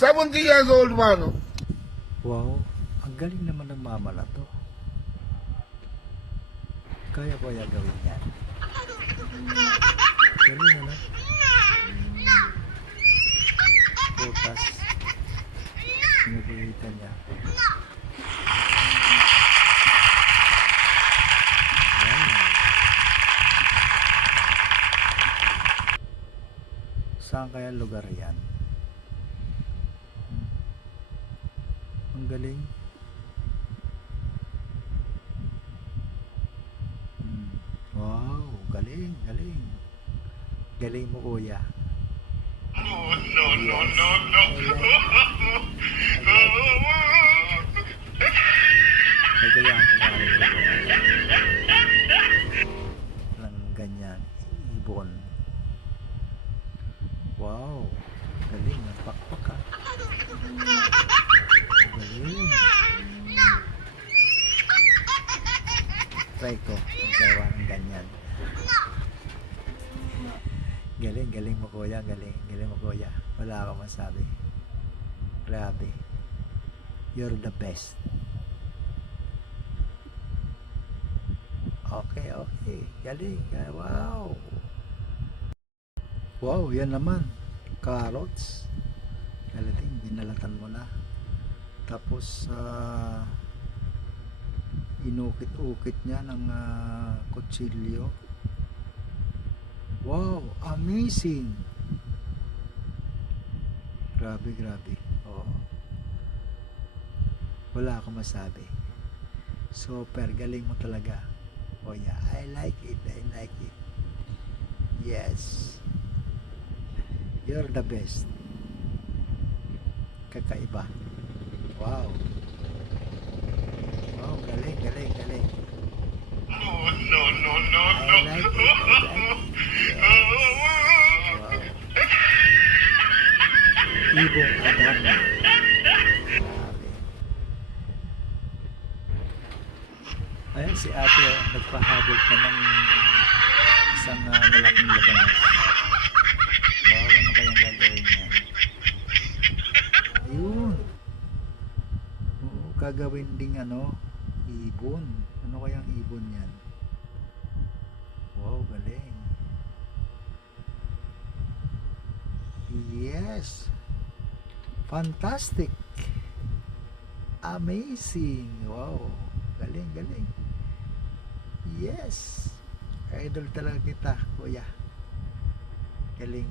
70 years old man. Wow, ang galing naman ng mama na to. Kaya ko yan gawin yan. Galing ano? Butas. Sinubuhitan niya. Wow. Saan kaya lugar yan? Ang galing. Wow, galing, galing. Galing mo, kuya. No, no, no, no. Nagayaan ko nga rin ng ganyan ibon. Wow, galing. Nagpakpak ha. Galing. Try ko magawa ng ganyan. Galing, galing mo kuya. Galing, galing mo kuya. Wala akong masabi. Grabe. You're the best. Okay, okay. Galing. Wow. Wow, yan naman. Carrots. Galing, binalatan mo na. Tapos, inukit-ukit niya ng kutsilyo. Wow, amazing. Grabe, grabe. Oh. Wala akong masabi. Super, galing mo talaga. Oh yeah, I like it. I like it. Yes. You're the best. Kakaiba. Wow. Wow, galing, galing, galing. No, no, no, no, no. I like it. I like it. Yes. Wow. Ibong Adama. Grabe. Ayan si ate, nagpahabol pa ng isang malaking labanos. Wow, ano kayang gagawin niya? Ayun. Oo, gagawin ding ibon. Ano kayang ibon yan? Wow, galing. Yes. Fantastic. Amazing. Wow. Galing, galing. Yes. Idol talaga kita, kuya. Galing.